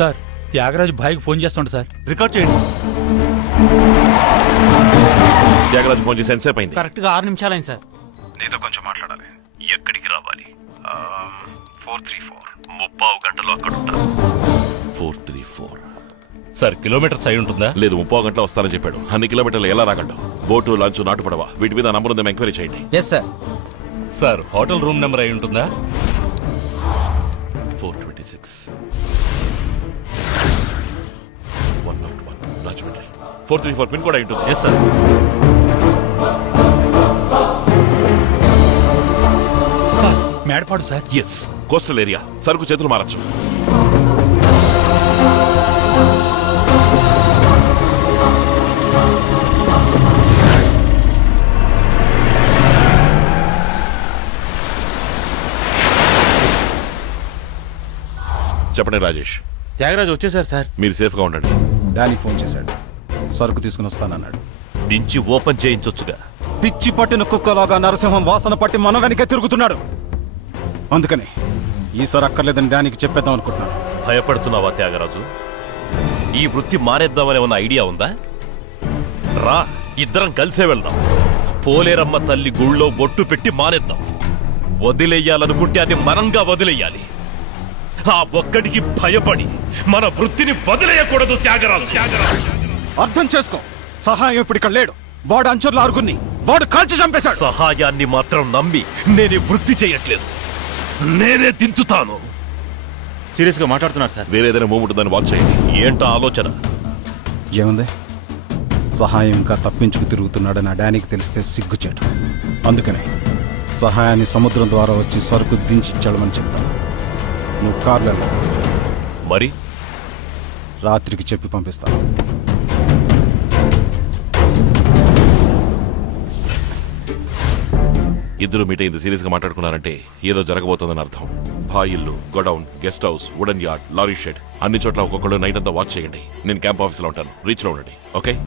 Sir Tyagaraju భాయ్కి phone చేస్తుంట sir. Record చేయండి. త్యాగరాజు ఫోన్ చేసి ఎంతసేపు అయింది? కరెక్ట్ గా 6 నిమిషాలైంది సార్. నీతో కొంచెం మాట్లాడాలి. ఎక్కడికి రావాలి? 434 ముప్పావు గంటలో అక్కడ ఉంటాను. 434 సార్ కిలోమీటర్స్ అయి ఉంటుందా? లేదు, 30 గంటలు వస్తానని చెప్పాడు. అన్ని కిలోమీటర్లు ఎలా రాగలడు? బోటు, లంచ్, నాటు పడవ వీటి మీద నంబర్ ఉందేమో ఎంక్వైరీ చేయండి. Yes sir. Sir hotel room number అయి ఉంటుందా? 426 101 రాజమండ్రి. 434 పిన్ కోడ్ అయి ఉంటుంది. Yes sir. Sir Medapadu sir. Yes, coastal area. సరుకు చేతులు మారచ్చు. చెప్పండి రాజేష్. త్యాగరాజు వచ్చేసారు సార్. మీరు సేఫ్ గా ఉండండి. డానీ ఫోన్ చేశాడు, సరుకు తీసుకుని వస్తానన్నాడు. దించి ఓపెన్ చేయించొచ్చుగా. పిచ్చి పట్టిన కుక్కలాగా నరసింహం వాసన పట్టి మన వెనకే తిరుగుతున్నాడు. అందుకని ఈసారి అక్కర్లేదని డానీకి చెప్పేద్దాం అనుకుంటున్నాను. భయపడుతున్నావా త్యాగరాజు? ఈ వృత్తి మానేద్దామనే ఉన్న ఐడియా ఉందా? రా, ఇద్దరం కలిసే వెళ్దాం. పోలేరమ్మ తల్లి గుళ్ళో బొట్టు పెట్టి మానేద్దాం. వదిలేయాలనుకుంటే అది మనంగా వదిలేయాలి. ఆ ఒక్కడికి భయపడి మన వృత్తిని వదిలేయకూడదు త్యాగరాజు. అర్థం చేసుకో, సహాయం ఇప్పుడు ఇక్కడ లేడు. వాడు అంచుర్ల ఆరుగురిని వాడు కాల్చి చంపేశాడు. సహాయాన్ని మాత్రం నమ్మి నేనే వృత్తి చేయట్లేదు, నేనే దించుతాను. సీరియస్ గా మాట్లాడుతున్నారు సార్. వేరే ఏదైనా మూవ్ ఉంటుందని వాచ్ చేయండి. ఏంటో ఆలోచన? ఏముంది, సహాయం ఇంకా తప్పించుకు తిరుగుతున్నాడని ఆ డానీకి తెలిస్తే సిగ్గుచేటు. అందుకని సహాయాన్ని సముద్రం ద్వారా వచ్చి సరుకు దించిచ్చాడమని చెప్తాను. నువ్వు కార్లో మరి రాత్రికి చెప్పి పంపిస్తాను. ఇద్దరు మీట్ అయింది సీరియస్ గా మాట్లాడుకున్నారంటే ఏదో జరగబోతోందని అర్థం. బాయిల్లు, godown, guest house, wooden yard, lorry shed అన్ని చోట్ల ఒక్కొక్కళ్ళు నైట్ అంతా వాచ్ చేయండి. నేను క్యాంప్ ఆఫీస్ లో ఉంటాను. రీచ్ లో ఉండండి. ఓకే?